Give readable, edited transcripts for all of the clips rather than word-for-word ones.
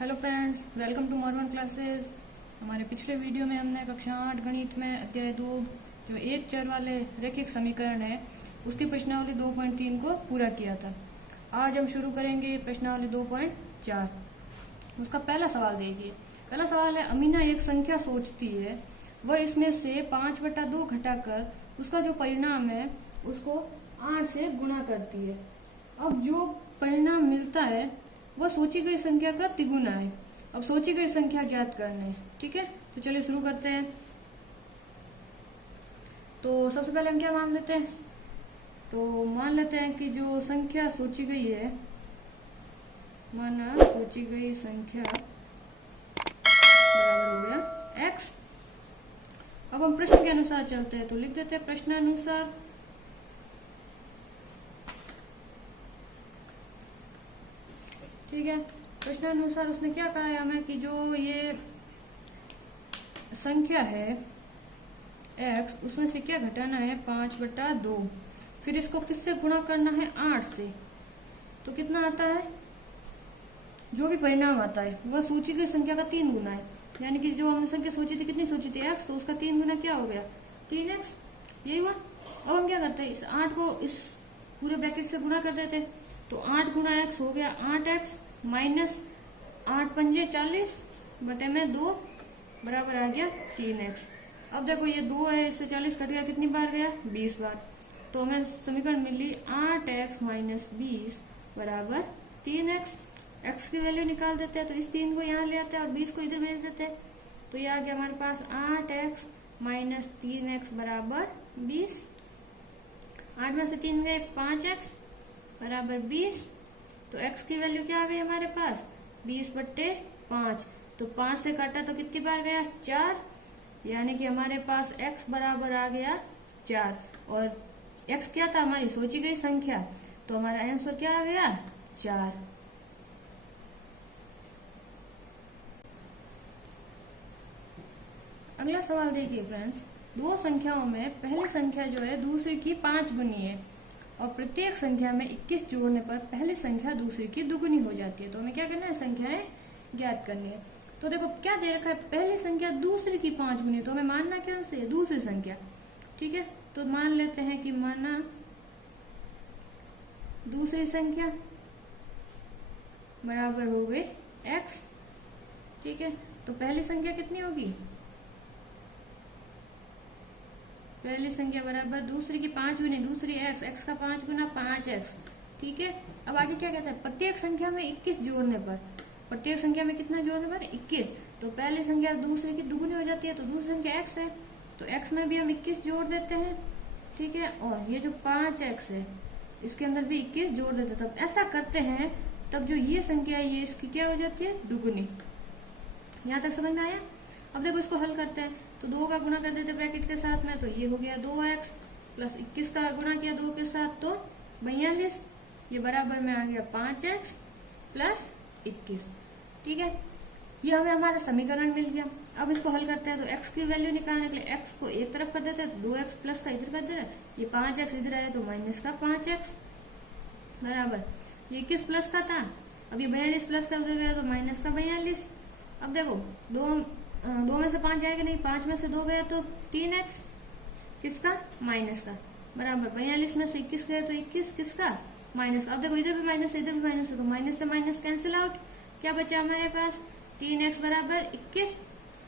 Hello friends, welcome to Mormon classes. हमारे पिछले video में हमने कक्षा 8 गणित में अध्याय 2 जो एक चर वाले रैखिक समीकरण है उसकी प्रश्नावली 2.3 को पूरा किया था। आज हम शुरू करेंगे प्रश्नावली 2.4। उसका पहला सवाल देखिए। पहला सवाल है, अमीना एक संख्या सोचती है, वह इसमें से 5/2 घटाकर उसका जो परिणाम है उसको 8 से गुणा करती है। अब जो परिणाम मिलता है वह सोची गई संख्या का तिगुना है। अब सोची गई संख्या ज्ञात करना है। ठीक है, तो चलिए शुरू करते हैं। तो सबसे पहले हम क्या मान लेते हैं? तो मान लेते हैं कि जो संख्या सोची गई है, माना सोची गई संख्या बराबर हो गया x। अब हम प्रश्न के अनुसार चलते हैं, तो लिख देते हैं प्रश्नानुसार। ठीक है, प्रश्नानुसार उसने क्या कहा है हमें कि जो ये संख्या है x, उसमें से क्या घटाना है 5/2, फिर इसको किससे गुणा करना है 8 से। तो कितना आता है, जो भी परिणाम आता है वह सूची की संख्या का 3 गुना है। यानी कि जो हमने संख्या सोची थी, कितनी सोची थी x, तो उसका 3 गुना क्या हो गया 3x। यही हुआ। अब हम क्या करते हैं, इस 8 को इस पूरे ब्रैकेट से गुणा कर देते। तो 8 गुना x हो गया 8x माइनस 8 पंजे 40 बटे में 2 बराबर आ गया 3x। अब देखो ये 2 है, इससे 40 कट गया, कितनी बार गया 20 बार। तो हमें समीकरण मिली 8x माइनस 20 बराबर 3x। x की वैल्यू निकाल देते हैं, तो इस 3 को यहाँ ले आते हैं और 20 को इधर भेज देते हैं। तो ये आ गया हमारे पास 8x माइनस 3x बराबर 20। 8 में से 3 गए 5x बराबर 20। तो x की वैल्यू क्या आ गई हमारे पास 20/5। तो 5 से काटा तो कितनी बार गया 4, यानी कि हमारे पास x बराबर आ गया 4। और x क्या था, हमारी सोची गई संख्या, तो हमारा आंसर क्या आ गया 4। अगला सवाल देखिए फ्रेंड्स, दो संख्याओं में पहली संख्या जो है दूसरी की 5 गुनी है और प्रत्येक संख्या में 21 जोड़ने पर पहली संख्या दूसरी की दुगुनी हो जाती है। तो हमें क्या करना है, संख्याएं ज्ञात करनी है। तो देखो क्या दे रखा है, पहली संख्या दूसरी की 5 गुनी, तो हमें मानना क्या से दूसरी संख्या। ठीक है, तो मान लेते हैं कि माना दूसरी संख्या बराबर हो गई x। ठीक है, तो पहली संख्या कितनी होगी, पहली संख्या बराबर दूसरी की 5 गुनी, दूसरी x का 5 गुना 5x। ठीक है, अब आगे क्या कहता है, प्रत्येक संख्या में 21 जोड़ने पर, प्रत्येक संख्या में कितना जोड़ने पर 21, तो पहली संख्या दूसरी की दुगुनी हो जाती है। तो दूसरी संख्या x है, तो x में भी हम 21 जोड़ देते हैं। ठीक है, और ये जो 5x है इसके अंदर भी 21 जोड़ देते हैं। तब ऐसा करते हैं, तब जो ये संख्या है ये इसकी क्या हो जाती है दुगुनी। यहाँ तक समझ में आया। अब देखो इसको हल करते हैं, तो 2 का गुणा कर देते ब्रैकेट के साथ में, तो ये हो गया 2x प्लस 21 का गुणा किया 2 के साथ तो 42, ये बराबर में आ गया 5x प्लस 21। ठीक है, ये हमें हमारा समीकरण मिल गया। अब इसको हल करते हैं, तो x की वैल्यू निकालने के लिए x को एक तरफ कर देते हैं, तो 2x प्लस का इधर कर दे रहे हैं, ये 5x इधर आया तो माइनस का 5x बराबर, ये 21 प्लस का था, अब ये 42 प्लस का उधर गया तो माइनस का 42। अब देखो 2 में से 5 जाएगा नहीं, 5 में से 2 गया तो 3x किसका माइनस का बराबर, 42 में से 21 गया तो 21 किसका माइनस। अब देखो इधर भी माइनस है इधर भी माइनस है, तो माइनस से माइनस कैंसिल आउट, क्या बचा हमारे पास 3x बराबर 21।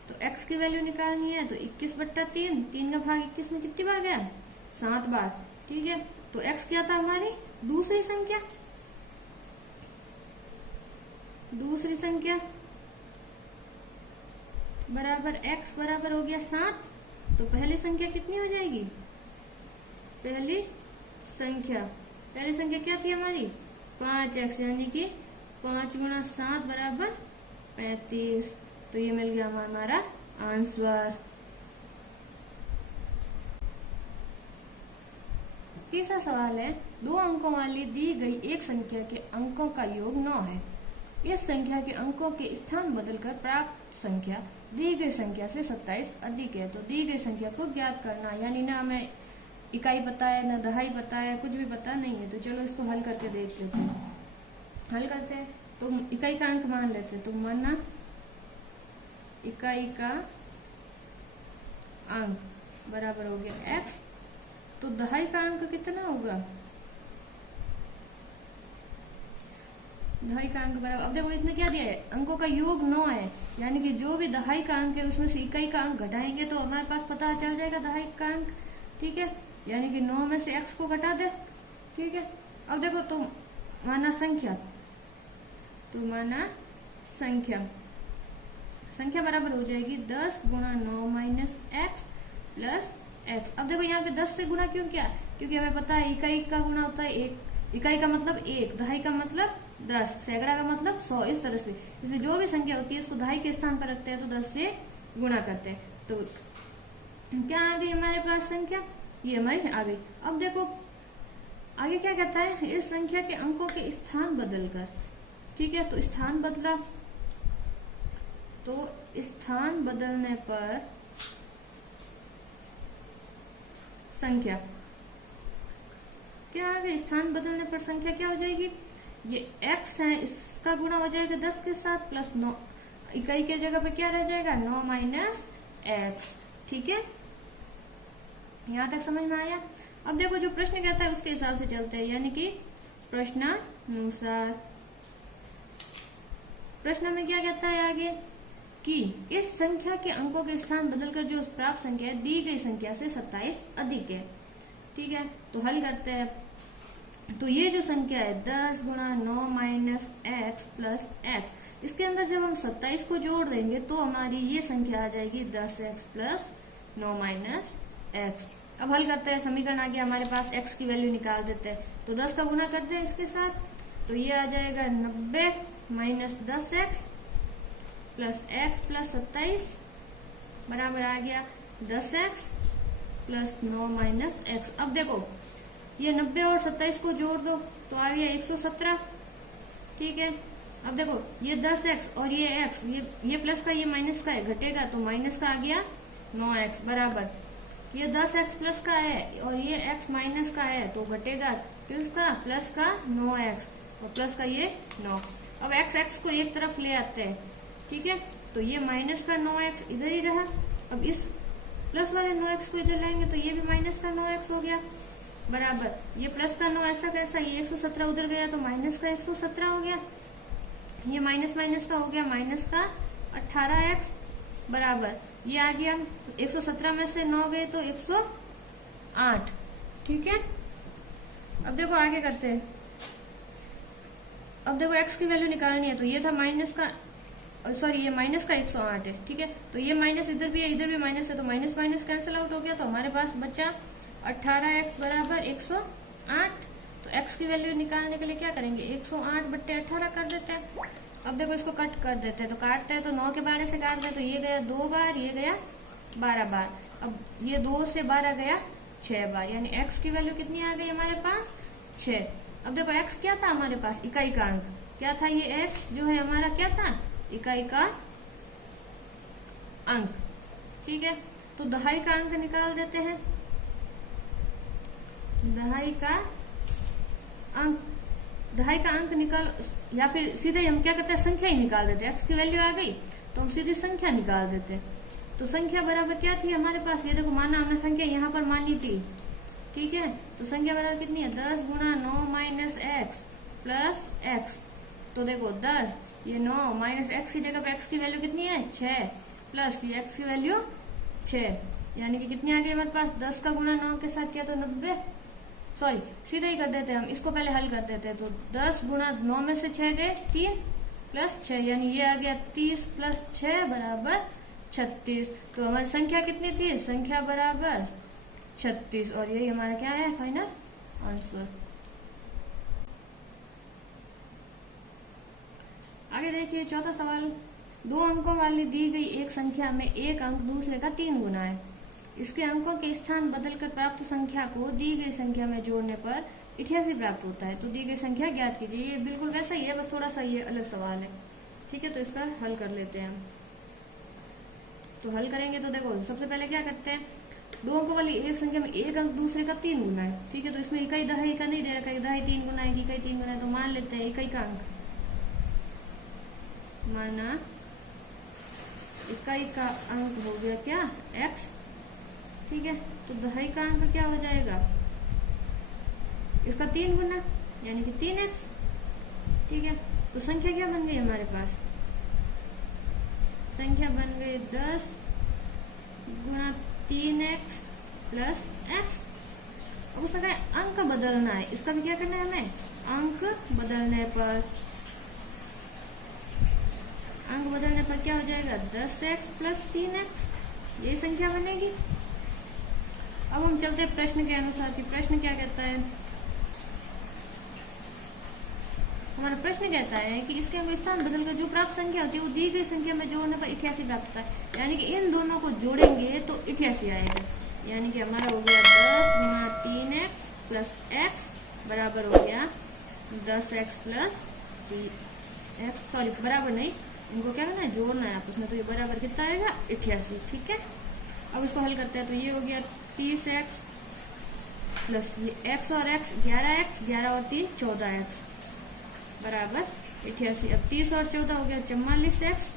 तो x की वैल्यू निकालनी है, तो 21/3, 3 का भाग 21 में कितनी बार गया 7 बार। ठीक है, तो x क्या था हमारी दूसरी संख्या, दूसरी संख्या बराबर x बराबर हो गया 7। तो पहली संख्या कितनी हो जाएगी, पहली संख्या क्या थी हमारी 5x, यानी कि 5 गुणा 7 बराबर 35। तो ये मिल गया हमारा आंसर। तीसरा सवाल है, 2 अंकों वाली दी गई एक संख्या के अंकों का योग 9 है। इस संख्या के अंकों के स्थान बदलकर प्राप्त संख्या दी गई संख्या से 27 अधिक है। तो दी गई संख्या को ज्ञात करना, यानी ना हमें इकाई पता है ना दहाई पता है, कुछ भी पता नहीं है। तो चलो इसको हल करके देख लेते हैं। हल करते हैं तो इकाई का अंक मान लेते हैं, तो माना इकाई का अंक बराबर हो गया x, तो दहाई का अंक कितना होगा, दहाई का अंक बराबर, अब देखो इसने क्या दिया है, अंकों का योग 9 है, यानी कि जो भी दहाई का अंक है उसमें से इकाई का अंक घटाएंगे तो हमारे पास पता चल जाएगा दहाई का अंक। ठीक है, यानी कि 9 में से x को घटा दे। ठीक है, अब देखो तो माना संख्या, तो माना संख्या बराबर हो जाएगी 10 गुणा 9 माइनस एक्स प्लस एक्स। अब देखो यहाँ पे 10 से गुणा क्यों किया, क्योंकि हमें पता है इकाई का गुणा होता है 1, इकाई का मतलब 1, दहाई का मतलब 10, सैकड़ा का मतलब 100, इस तरह से। इसलिए जो भी संख्या होती है उसको दहाई के स्थान पर रखते हैं तो 10 से गुणा करते हैं। तो क्या आ गई हमारे पास संख्या, ये हमारी आ गई। अब देखो आगे क्या कहता है, इस संख्या के अंकों के स्थान बदलकर। ठीक है, तो स्थान बदला, तो स्थान बदलने पर संख्या क्या आ गई, स्थान बदलने पर संख्या क्या हो जाएगी, ये x है इसका गुणा हो जाएगा 10 के साथ प्लस 9, इकाई के जगह पे क्या रह जाएगा 9 माइनस एक्स। ठीक है, यहां तक समझ में आया। अब देखो जो प्रश्न कहता है उसके हिसाब से चलते हैं, यानी कि प्रश्नानुसार। प्रश्न में क्या कहता है आगे कि इस संख्या के अंकों के स्थान बदलकर जो प्राप्त संख्या है दी गई संख्या से 27 अधिक है। ठीक है, तो हल करते हैं। तो ये जो संख्या है 10 गुणा 9 माइनस एक्स प्लस एक्स, इसके अंदर जब हम 27 को जोड़ देंगे तो हमारी ये संख्या आ जाएगी 10x प्लस 9 माइनस एक्स। अब हल करते हैं, समीकरण आ गया हमारे पास, x की वैल्यू निकाल देते हैं। तो 10 का गुणा करते हैं इसके साथ, तो ये आ जाएगा 90 minus 10x plus x plus 27 बराबर आ गया 10x प्लस 9 माइनस एक्स। अब देखो ये 90 और 27 को जोड़ दो तो आ गया 117। ठीक है, अब देखो ये 10x और ये x, ये प्लस का ये माइनस का है, घटेगा तो माइनस का आ गया 9x बराबर, ये 10x प्लस का है और ये x माइनस का है तो घटेगा किसका, प्लस का 9x और प्लस का ये 9। अब x को एक तरफ ले आते हैं। ठीक है, तो ये माइनस का 9x इधर ही रहा, अब इस प्लस वाले 9x को इधर लाएंगे तो ये भी माइनस का 9x हो गया बराबर, ये प्लस का 9 ऐसा कैसा, ये 117 उधर गया तो माइनस का 117 हो गया, ये माइनस माइनस का हो गया माइनस का 18x बराबर, ये आ गया 117 में से 9 गए तो 108। ठीक है, अब देखो आगे करते हैं। अब देखो x की वैल्यू निकालनी है, तो ये था माइनस का, सॉरी ये माइनस का 108 है। ठीक है, तो ये माइनस इधर भी है, इधर भी माइनस है, तो माइनस माइनस कैंसिल आउट हो गया, तो हमारे पास बचा 18x बराबर 108। तो x की वैल्यू निकालने के लिए क्या करेंगे, 108 बट्टे 18 कर देते हैं। अब देखो इसको कट कर देते हैं, तो काटते हैं तो 9 के बारे से काटते हैं, तो ये गया 2 बार, ये गया 12 बार। अब ये 2 से 12 गया 6 बार, यानी x की वैल्यू कितनी आ गई हमारे पास 6। अब देखो x क्या था हमारे पास, इकाई का अंक क्या था, ये x जो है हमारा क्या था, इकाई का अंक। ठीक है, तो दहाई का अंक निकाल देते हैं, दहाई का अंक निकाल, या फिर सीधे हम क्या करते हैं, संख्या ही निकाल देते हैं। x की वैल्यू आ गई तो हम सीधी संख्या निकाल देते हैं। तो संख्या बराबर क्या थी हमारे पास, ये देखो माना हमने संख्या यहाँ पर मानी थी। ठीक है, तो संख्या बराबर कितनी है, 10 गुणा 9 माइनस एक्स प्लस एक्स। तो देखो 10, ये 9 माइनस एक्स की जगह पे x की वैल्यू कितनी है 6 प्लस ये x की वैल्यू 6, यानी कि कितनी आ गई हमारे पास, 10 का गुणा 9 के साथ किया तो 90, सॉरी सीधा ही कर देते हैं हम, इसको पहले हल कर देते हैं। तो 10 गुणा 9 में से 6 गए 3 प्लस 6, यानी ये आ गया 30 प्लस 6 बराबर 36। तो हमारी संख्या कितनी थी, संख्या बराबर 36, और यही हमारा क्या है फाइनल आंसर। आगे देखिए चौथा सवाल, 2 अंकों वाली दी गई एक संख्या में एक अंक दूसरे का 3 गुना है, इसके अंकों के स्थान बदलकर प्राप्त संख्या को दी गई संख्या में जोड़ने पर 88 प्राप्त होता है, तो दी गई संख्या ज्ञात कीजिए। ये बिल्कुल वैसा ही है, बस थोड़ा सा ये अलग सवाल है। ठीक है, तो इसका हल कर लेते हैं हम। तो हल करेंगे तो देखो सबसे पहले क्या करते हैं, 2 अंकों वाली एक संख्या में एक अंक दूसरे का 3 गुना है। ठीक है, तो इसमें इकाई दहाई का नहीं दे रखा है, दहाई 3 गुना है, इकाई 3 गुना है, तो मान लेते हैं इकाई का अंक माना इकाई का अंक हो गया क्या, x, ठीक है। तो दहाई का अंक क्या हो जाएगा, इसका 3 गुना यानी कि 3x, ठीक है। तो संख्या क्या बन गई हमारे पास, संख्या बन गई 10 गुना 3x प्लस x। अब उसका क्या है, अंक बदलना है, इसका भी क्या करना है हमें, अंक बदलने पर, अंक बदलने पर क्या हो जाएगा 10x प्लस 3x, यही संख्या बनेगी। अब हम चलते हैं प्रश्न के अनुसार कि प्रश्न क्या कहता है। हमारा प्रश्न कहता है कि इसके अंक स्थान बदलकर जो प्राप्त संख्या होती है वो दी गई संख्या में जोड़ने पर 88 प्राप्त होता है, यानी कि इन दोनों को जोड़ेंगे तो 88 आएगा। यानी कि हमारा हो गया 10 गुना 3x प्लस x बराबर हो गया 10x प्लस x, सॉरी बराबर नहीं, इनको क्या करना है, जोड़ना है आपस में। तो ये बराबर कितना आएगा 88, ठीक है। अब इसको हल करते हैं तो ये हो गया 30x प्लस ये x और x 11x, 11 और 3 14x बराबर 88। अब 30 और 14 हो गया 44x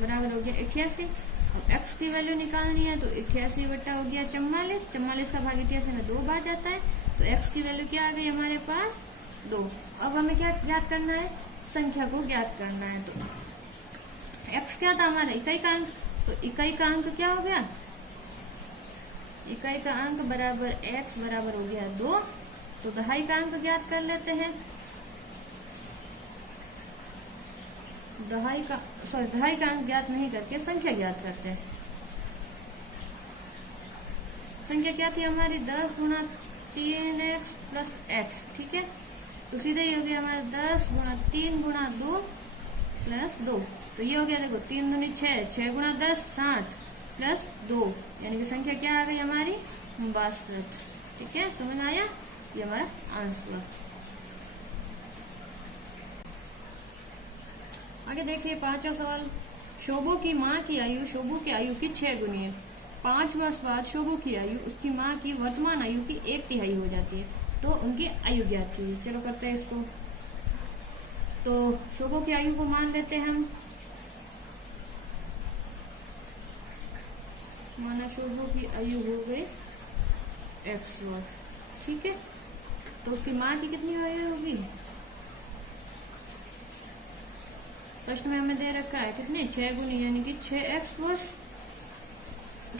बराबर हो गया 88। अब x की वैल्यू निकालनी है तो 88 बटा हो गया 44, 44 का भाग 88 में 2 बार जाता है, तो x की वैल्यू क्या आ गई हमारे पास 2। अब हमें क्या ज्ञात करना है, संख्या को ज्ञात करना है। तो x क्या था हमारा इकाई का अंक, तो इकाई का अंक क्या हो गया, इकाई का अंक बराबर x बराबर हो गया 2। तो दहाई का अंक ज्ञात कर लेते हैं, दहाई का अंक ज्ञात नहीं करके संख्या ज्ञात करते हैं। संख्या क्या थी हमारी 10 गुना 3x प्लस x, ठीक है। तो सीधे ही हो गया हमारा 10 गुना 3 गुना 2 प्लस 2, तो ये हो गया देखो 3 दूनी 6, 6 गुना 10 60 प्लस 2, यानी कि संख्या क्या आ गई हमारी 62, ठीक है। समझ में आया, ये हमारा आंसर। आगे देखिए 5वां सवाल, शोभो की माँ की आयु शोभो की आयु की 6 गुनी है। 5 वर्ष बाद शोभो की आयु उसकी माँ की वर्तमान आयु की 1/3 हो जाती है, तो उनकी आयु ज्ञात कीजिए। चलो करते हैं इसको। तो शोभो की आयु को मान लेते हैं हम, माना शोभो की आयु हो गई x वर्ष, ठीक है। तो उसकी माँ की कितनी आयु होगी, प्रश्न में हमें दे रखा है कितने 6 गुनी यानी कि 6x वर्ष,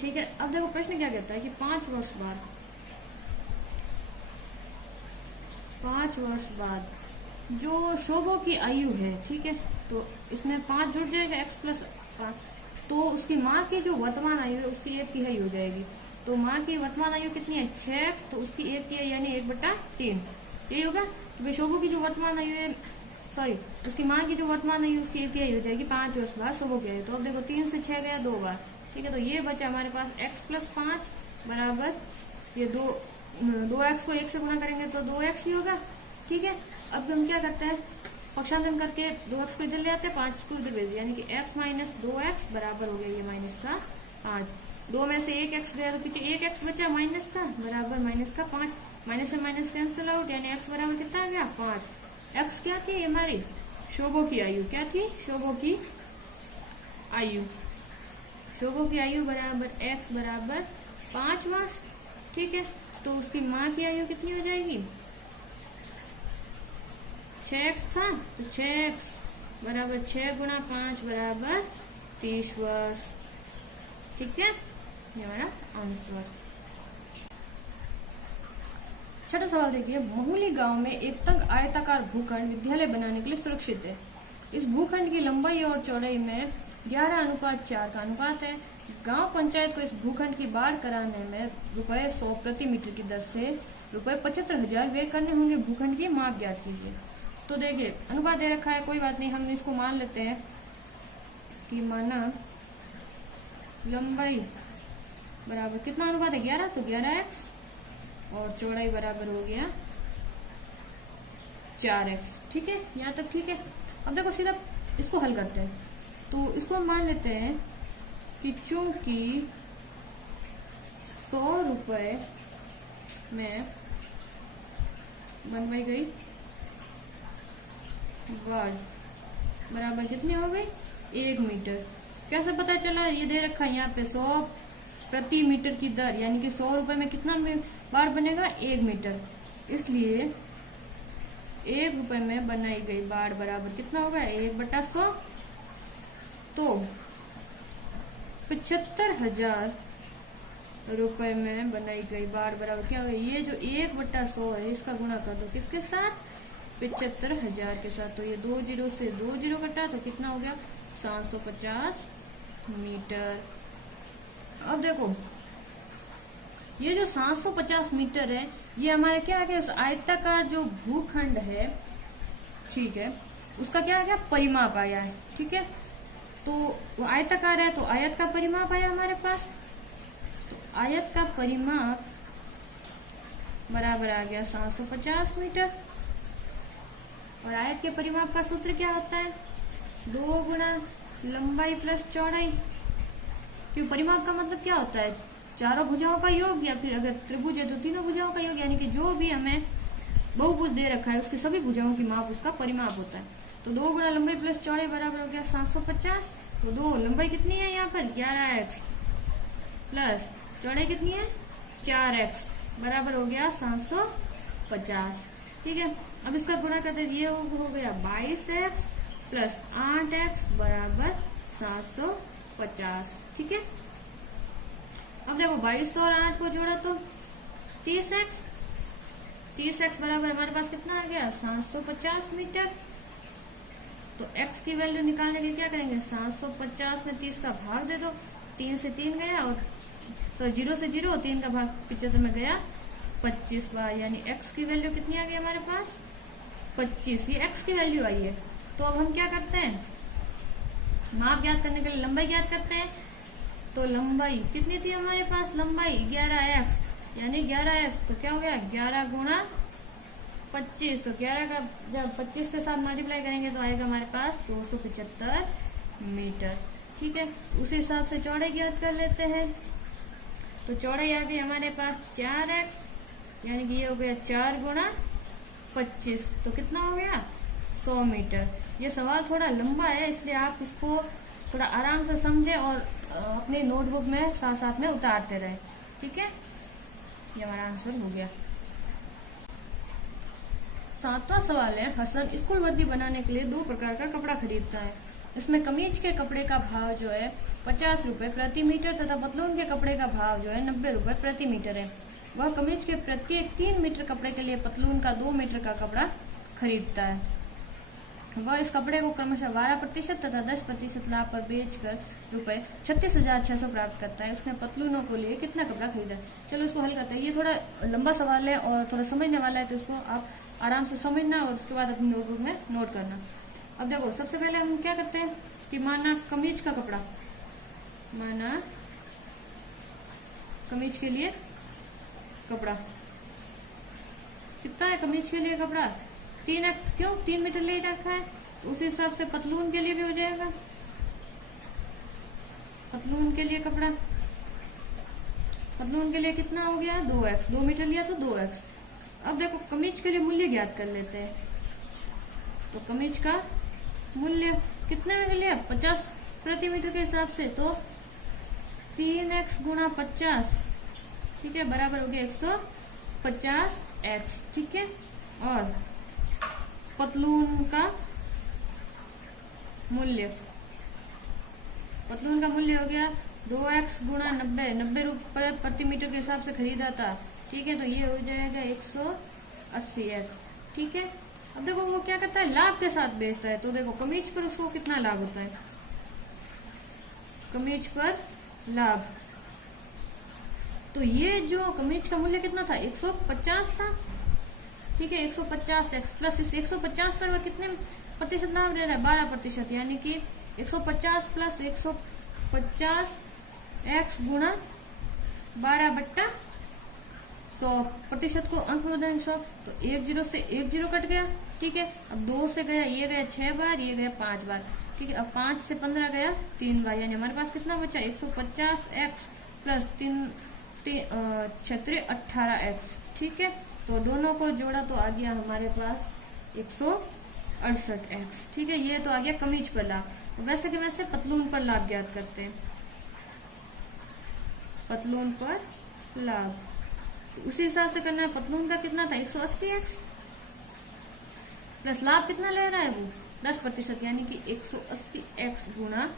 ठीक है। अब देखो प्रश्न क्या कहता है कि 5 वर्ष बाद, 5 वर्ष बाद जो शोभो की आयु है, ठीक है, तो इसमें 5 जुड़ जाएगा x प्लस 5, तो उसकी माँ की जो वर्तमान आयु है उसकी 1/3 हो जाएगी। तो माँ की वर्तमान आयु कितनी है 6x, तो उसकी 1/3 यानी 1/3, यही होगा। तो शोभो की जो वर्तमान आयु है, सॉरी उसकी माँ की जो वर्तमान आयु उसकी 1/3 हो जाएगी 5 वर्ष बाद शोभो की आयु। तो अब देखो 3 से 6 गया 2 बार, ठीक है। तो ये बचा हमारे पास x प्लस 5 बराबर ये 2x को 1 से गुणा करेंगे तो 2x ही होगा, ठीक है। अब हम क्या करते हैं, पक्षांतरण करके 2x को इधर ले आते हैं, 5 को इधर भेज दिया, यानी कि x माइनस 2x बराबर हो गया ये माइनस का 5। 2 में से 1x गया तो पीछे 1x बचा माइनस का बराबर माइनस का 5, माइनस से माइनस कैंसिल आउट, यानी x बराबर कितना आ गया 5। x क्या थी हमारी शोभो की आयु, क्या थी शोभो की आयु, शोभो की आयु बराबर x बराबर 5 वर्ष, ठीक है। तो उसकी माँ की आयु कितनी हो जाएगी 6x था, तो 6x बराबर 6 गुना 5 बराबर 30 वर्ष, ठीक है। ये हमारा आंसर। छठा सवाल देखिए, महूली गांव में एक तंग आयताकार भूखंड विद्यालय बनाने के लिए सुरक्षित है। इस भूखंड की लंबाई और चौड़ाई में 11:4 का अनुपात है। गांव पंचायत को इस भूखंड की बाढ़ कराने में ₹100 प्रति मीटर की दर से ₹75,000 व्यय करने होंगे। भूखंड की माप ज्ञात कीजिए। तो देखिए अनुपात दे रखा है, कोई बात नहीं, हम इसको मान लेते हैं कि माना लंबाई बराबर कितना अनुपात है 11, तो 11x और चौड़ाई बराबर हो गया 4x, ठीक है। यहाँ तक ठीक है। अब देखो सीधा इसको हल करते हैं, तो इसको हम मान लेते हैं कि चूंकि 100 रुपए में बनवाई गई बाढ़ बराबर कितनी हो गई 1 मीटर। कैसे पता चला? ये दे रखा है यहाँ पे 100 प्रति मीटर की दर, यानी कि 100 रुपए में कितना बार बनेगा 1 मीटर, इसलिए 1 रुपए में बनाई गई बाड़ बराबर कितना होगा 1/100। तो 75,000 रुपए में बनाई गई बाड़ बराबर क्या होगा, ये जो 1/100 है इसका गुणा कर दो किसके साथ 75,000 के साथ। तो ये 2 जीरो से 2 जीरो कटा तो कितना हो गया 750 मीटर। अब देखो ये जो 750 मीटर है ये हमारे क्या आ गया, उस आयताकार जो भूखंड है, ठीक है, उसका क्या आ गया परिमाप आया है। ठीक है, तो वो आयताकार है तो आयत का परिमाप आया हमारे पास, तो आयत का परिमाप बराबर आ गया 750 मीटर। और आयत के परिमाप का सूत्र क्या होता है 2 गुना लंबाई प्लस चौड़ाई। क्यों परिमाप का मतलब क्या होता है चारों भुजाओं का योग, या फिर अगर त्रिभुज है तो तीनों भुजाओं का योग, यानी कि जो भी हमें बहुभुज दे रखा है उसकी सभी भुजाओं की माप उसका परिमाप होता है। तो 2 गुना लंबाई प्लस चौड़ाई बराबर हो गया 750। तो 2 लंबाई कितनी है यहाँ पर 11x प्लस चौड़ाई कितनी है 4x बराबर हो गया 750। ठीक है, अब इसका गुणा करते ये हो गया 22x प्लस 8x बराबर 750। ठीक है, अब देखो 22 और 8 को जोड़ा तो 30x, 30x बराबर हमारे पास कितना आ गया 750 मीटर। तो x की वैल्यू निकालने के लिए क्या करेंगे 750 में 30 का भाग दे दो, 3 से 3 गया और 0 से 0, 3 का भाग 75 में गया 25 बार, यानी x की वैल्यू कितनी आ गई हमारे पास 25। ये x की वैल्यू आई है। तो अब हम क्या करते हैं माप ज्ञात करने के लिए लंबाई ज्ञात करते हैं। तो लंबाई कितनी थी हमारे पास लंबाई 11x, यानी 11x तो क्या हो गया 11 गुणा 25। तो 11 का जब 25 के साथ मल्टीप्लाई करेंगे तो आएगा हमारे पास 275 मीटर। ठीक है, उसी हिसाब से चौड़ाई ज्ञात कर लेते हैं। तो चौड़ाई आ गई हमारे पास 4x, यानी कि ये हो गया 4 गुणा 25, तो कितना हो गया 100 मीटर। ये सवाल थोड़ा लंबा है इसलिए आप इसको थोड़ा आराम से समझे और अपने नोटबुक में साथ साथ में उतारते रहे। ठीक है, ये हमारा आंसर हो गया। 7वां सवाल है हसन स्कूल वर्दी बनाने के लिए 2 प्रकार का कपड़ा खरीदता है। इसमें कमीज के कपड़े का भाव जो है 50 रुपए प्रति मीटर तथा पतलून के कपड़े का भाव जो है 90 रुपए प्रति मीटर है। वह कमीज के प्रत्येक 3 मीटर कपड़े के लिए पतलून का 2 मीटर का कपड़ा खरीदता है। वह इस कपड़े को क्रमशः 12% तथा 10% लाभ पर बेचकर रुपए 36,600 प्राप्त करता है। उसने पतलूनों को लिए कितना कपड़ा खरीदा। चलो इसको हल करते हैं। ये थोड़ा लंबा सवाल है और थोड़ा समझने वाला है, तो इसको आप आराम से समझना और उसके बाद अपनी नोटबुक में नोट करना। अब देखो सबसे पहले हम क्या करते हैं कि माना कमीज का कपड़ा, माना कमीज के लिए कपड़ा कितना है, कमीज के लिए कपड़ा 3 क्यों 3 मीटर ले रखा है, तो उसी हिसाब से पतलून के लिए भी हो जाएगा। पतलून के लिए कपड़ा, पतलून के लिए कितना हो गया 2x, 2 मीटर लिया तो 2x। अब देखो कमीज के लिए मूल्य ज्ञात कर लेते हैं। तो कमीज का मूल्य कितने में लिया 50 प्रति मीटर के हिसाब से, तो 3x गुणा 50, ठीक है, बराबर हो गया 150x। ठीक है, और पतलून का मूल्य, पतलून का मूल्य हो गया 2x गुणा 90, 90 रुपए प्रति मीटर के हिसाब से खरीदा था। ठीक है, तो ये हो जाएगा 180x। ठीक है, अब देखो वो क्या करता है लाभ के साथ बेचता है। तो देखो कमीज पर उसको कितना लाभ होता है, कमीज पर लाभ, तो ये जो कमीज का मूल्य कितना था 150 था। ठीक है, 150x प्लस इस 150 पर वह कितने प्रतिशत लाभ ले रहा है 12%, यानी कि 150 प्लस 150x गुणा 12/100, प्रतिशत को अंक में बदलेंगे 100, तो 1 0 से 1 0 कट गया। ठीक है, अब 2 से गया, ये गया 6 बार, ये गया 5 बार। ठीक है, अब 5 से 15 गया 3 बार, यानी हमारे पास कितना बचा 150x प्लस 3 6 18x। ठीक है, तो दोनों को जोड़ा तो आ गया हमारे पास 180। 68x। ठीक है, ये तो आ गया कमीज पर लाभ। वैसे कि वैसे पतलून पर लाभ ज्ञात करते हैं, पतलून पर लाभ उसी हिसाब से करना है। पतलून का कितना था 180x प्लस लाभ कितना ले रहा है वो 10%, यानी कि 180x गुणा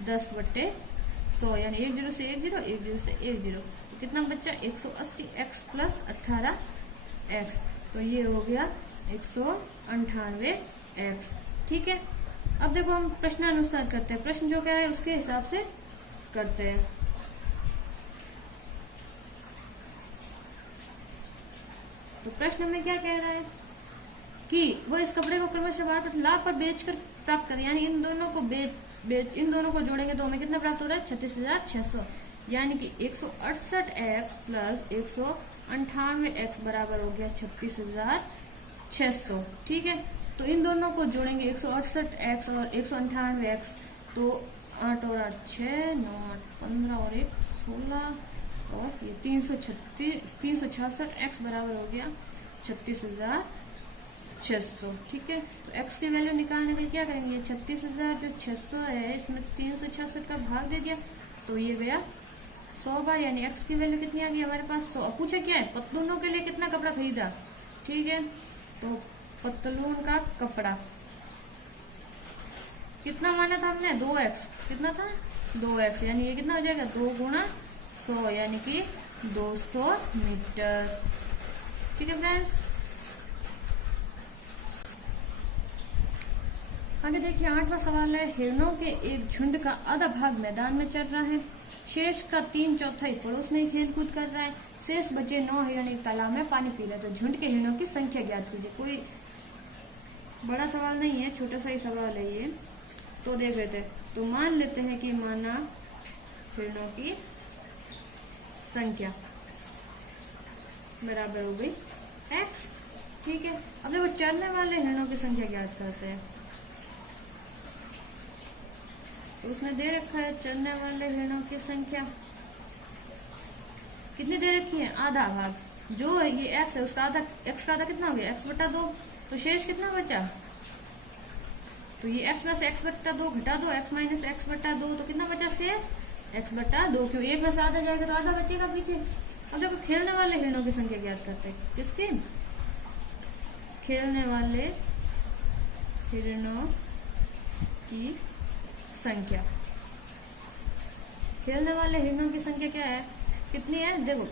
10/100, यानी 10 से 10, 10 से 10, तो कितना बच्चा 180x प्लस 18x, तो ये हो गया 198x। ठीक है, अब देखो हम प्रश्नानुसार करते हैं, प्रश्न जो कह रहा है उसके हिसाब से करते हैं। तो प्रश्न में क्या कह रहा है कि वो इस कपड़े को क्रमशः बांट लाभ पर बेचकर प्राप्त करे, यानी इन दोनों को इन दोनों को जोड़ेंगे तो हमें कितना प्राप्त हो रहा है 36,600, यानी कि 168x प्लस 198x बराबर हो गया 36,600। ठीक है, तो इन दोनों को जोड़ेंगे 168x और 198x, तो 8 और 8 6, 9 8 15 और 1 16 और ये 366x बराबर हो गया 36,600। ठीक है, तो x की वैल्यू निकालने के लिए क्या करेंगे, 36,600 है, इसमें 366 का भाग दे दिया तो ये गया 100 बार, यानी x की वैल्यू कितनी आ गई हमारे पास 100। पूछा क्या है पतलूनों के लिए कितना कपड़ा खरीदा। ठीक है, तो पतलून का कपड़ा कितना माना था हमने 2x, कितना था 2x, यानी ये कितना हो जाएगा 2 गुणा 100, यानी कि 200 मीटर। ठीक है फ्रेंड्स, आगे देखिए 8वां सवाल है, हिरणों के एक झुंड का आधा भाग मैदान में चल रहा है, शेष का 3/4 पड़ोस में खेल कूद कर रहा है, शेष बचे 9 हिरण एक तालाब में पानी पी रहे, तो झुंड के हिरणों की संख्या ज्ञात कीजिए। कोई बड़ा सवाल नहीं है, छोटा सा ही सवाल है ये, तो देख लेते हैं। तो मान लेते हैं कि माना हिरणों की संख्या बराबर हो गई x। ठीक है, अब देखो चलने वाले हिरणों की संख्या ज्ञात करते हैं, तो उसने दे रखा है चलने वाले हिरणों की संख्या कितनी दे रखी है, आधा भाग, जो ये x है उसका आधा, x का आधा कितना हो गया x/2, तो शेष कितना बचा, तो ये x में से x/2 घटा दो, x माइनस x/2, तो कितना बचा शेष x/2, क्यों एक में से आधा जाएगा तो आधा बचेगा पीछे। अब देखो खेलने वाले हिरणों की संख्या ज्ञात करते हैं, किसकी, खेलने वाले हिरणों की संख्या, खेलने वाले हिरणों की संख्या क्या है, कितनी है, देखो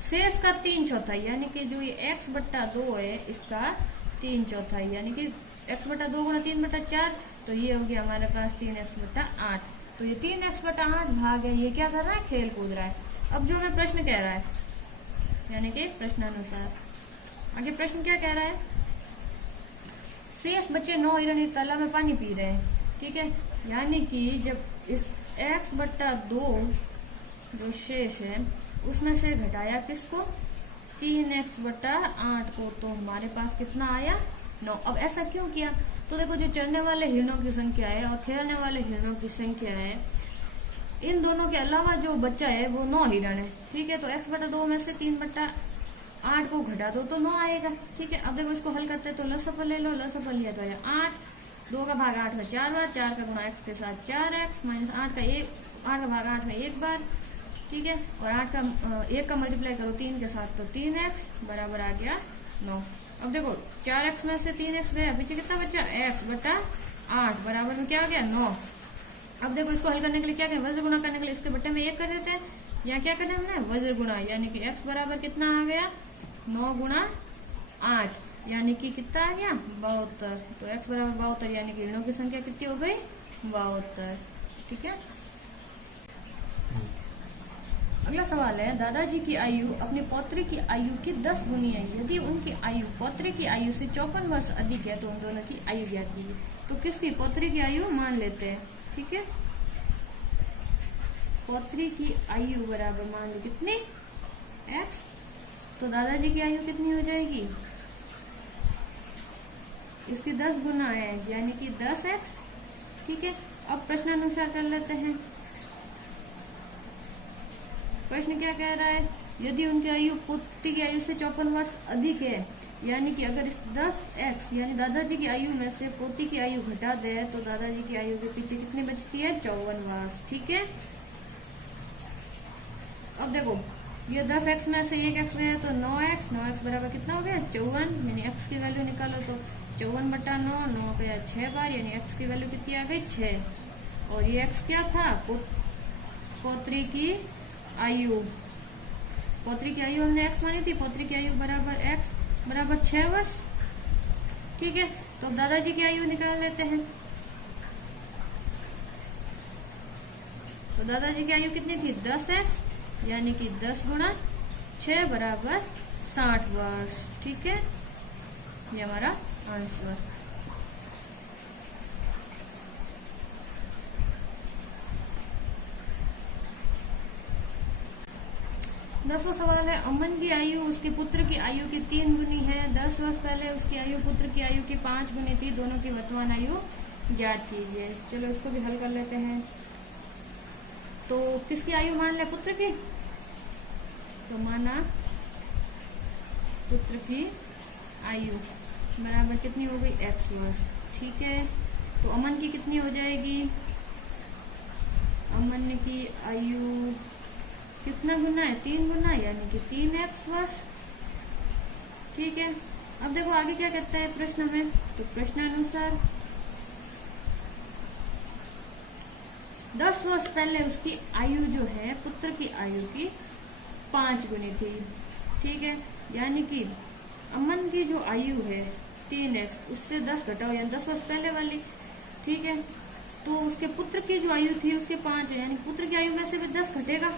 शेष का 3/4, यानी कि जो ये x/2 है इसका 3/4, यानी कि x/2 गुणा 3/4, तो ये हो गया हमारे पास 3x/8, तो ये 3x/8 भाग है, ये क्या कर रहा है खेल कूद रहा है। अब जो हमें प्रश्न कह रहा है, यानी कि प्रश्नानुसार आगे प्रश्न क्या कह रहा है, शेष बचे 9 हिरण तालाब में पानी पी रहे हैं। ठीक है, यानी कि जब इस x/2 जो शेष है उसमें से घटाया किसको 3x/8 को, तो हमारे पास कितना आया 9। अब ऐसा क्यों किया, तो देखो जो चलने वाले हिरणों की संख्या है और खेलने वाले हिरणों की संख्या है, इन दोनों के अलावा जो बच्चा है वो 9 हिरण है। ठीक है, तो x/2 में से 3/8 को घटा दो तो 9 आएगा। ठीक है, अब देखो इसको हल करते हैं, तो लसफल ले लो, लसफल लिया तो आया 8, 2 का भाग 8 में 4 बार, 4 का गुणा x के साथ 4x माइनस 8 का भाग 8 में 1 बार। ठीक है, और 1 का मल्टीप्लाई करो 3 के साथ, तो 3x बराबर आ गया 9। अब देखो 4x में से 3x गया, पीछे कितना बचा x/8 बराबर में क्या हो गया 9। अब देखो इसको हल करने के लिए क्या करें, वज्र गुणा करने के लिए इसके बट्टे में 1 कर देते हैं, या क्या करें हमने वज्र गुणा, यानी कि x बराबर कितना आ गया 9 गुणा 8, यानी कि कितना आ गया 72, तो x बराबर 72, यानी कि ऋणों की संख्या कितनी हो गई 72। ठीक है, अगला सवाल है, दादाजी की आयु अपने पौत्री की आयु की 10 गुनी है, यदि उनकी आयु पौत्री की आयु से 54 वर्ष अधिक है तो उन दोनों की आयु ज्ञात कीजिए। तो किसकी पौत्री की आयु मान लेते हैं। ठीक है, पौत्री की आयु बराबर मान लो कितनी x, तो दादाजी की आयु कितनी हो जाएगी, इसकी 10 गुना है, यानी कि 10x। ठीक है, अब प्रश्नानुसार कर लेते हैं। प्रश्न क्या कह रहा है, यदि उनकी आयु पुत्री की आयु से 54 वर्ष अधिक है यानी कि अगर इस 10x यानी दादाजी की आयु में से पोती की आयु घटा दे तो दादाजी की आयु के पीछे कितनी बचती है? 54 वर्ष। ठीक है, अब देखो ये 10x में से एक x गया तो 9x बराबर कितना हो गया? 54। यानी x की वैल्यू निकालो तो 54/9, 9 गया 6 बार, यानी x की वैल्यू कितनी आ गई? 6। और ये x क्या था? पोत्री की आयु। पोत्री की आयु हमने x मानी थी, पोत्री की आयु बराबर x बराबर 6 वर्ष। ठीक है, तो अब दादाजी की आयु निकाल लेते हैं। तो दादाजी की आयु कितनी थी? 10x, यानी कि 10 गुणा 6 बराबर 60 वर्ष। ठीक है, ये हमारा आंसर। दसवां सवाल है, अमन की आयु उसके पुत्र की आयु की 3 गुनी है। 10 वर्ष पहले उसकी आयु पुत्र की आयु की 5 गुनी थी। दोनों की वर्तमान आयु ज्ञात कीजिए। चलो इसको भी हल कर लेते हैं। तो किसकी आयु मान ले? पुत्र की। तो माना पुत्र की आयु बराबर कितनी हो गई? x वर्ष। ठीक है, तो अमन की कितनी हो जाएगी? अमन की आयु कितना गुना है? 3 गुना, यानी कि 3x वर्ष। ठीक है, अब देखो आगे क्या कहता है प्रश्न में। तो प्रश्नानुसार 10 वर्ष पहले उसकी आयु जो है पुत्र की आयु की 5 गुनी थी। ठीक है, यानी कि अमन की जो आयु है 3x, उससे 10 घटाओ, यानी 10 वर्ष पहले वाली। ठीक है, तो उसके पुत्र की जो आयु थी उसके 5 है, यानी पुत्र की आयु में से भी 10 घटेगा।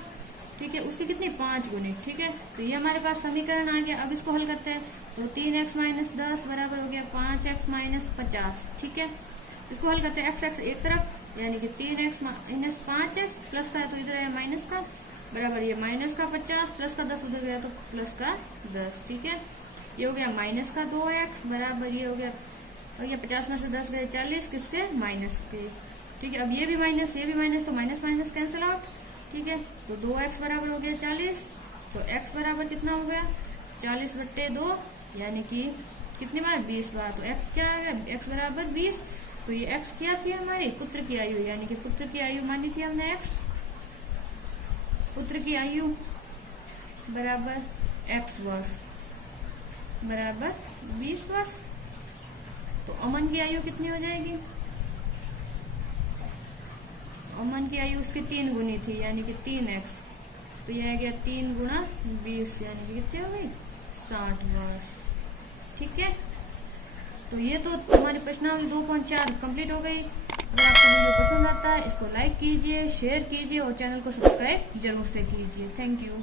ठीक है, उसकी कितनी? 5 गुनी। ठीक है, तो ये हमारे पास समीकरण आ गया। अब इसको हल करते हैं। तो 3x माइनस 10 बराबर हो गया 5x माइनस 50। ठीक है, इसको हल करते हैं। x एक तरफ, यानी कि 3x माइनस 5x प्लस का है तो इधर है माइनस का, बराबर ये माइनस का 50 प्लस का 10 उधर गया तो प्लस का 10। ठीक है, ये हो गया माइनस का 2x बराबर ये हो गया, और ये 50 में से 10 गए 40, किसके? माइनस के। ठीक है, अब ये भी माइनस तो माइनस माइनस कैंसिल आउट। ठीक है, तो 2x बराबर हो गया 40। तो x बराबर कितना हो गया? 40/2, यानी कि कितनी बार? 20 बार। तो x क्या है? x बराबर 20। तो ये x क्या थी? हमारी पुत्र की आयु, यानी कि पुत्र की आयु मानी थी हमने x। पुत्र की आयु बराबर x वर्ष बराबर 20 वर्ष। तो अमन की आयु कितनी हो जाएगी? अमन की आयु उसकी 3 गुनी थी, यानी कि 3x। तो यह आ गया 3 गुणा 20, यानी कि कितनी हो गई? 60 वर्ष। ठीक है, तो ये तो हमारी प्रश्नावली 2.4 कंप्लीट हो गई। अगर आपको वीडियो पसंद आता है इसको लाइक कीजिए, शेयर कीजिए और चैनल को सब्सक्राइब जरूर से कीजिए। Thank you.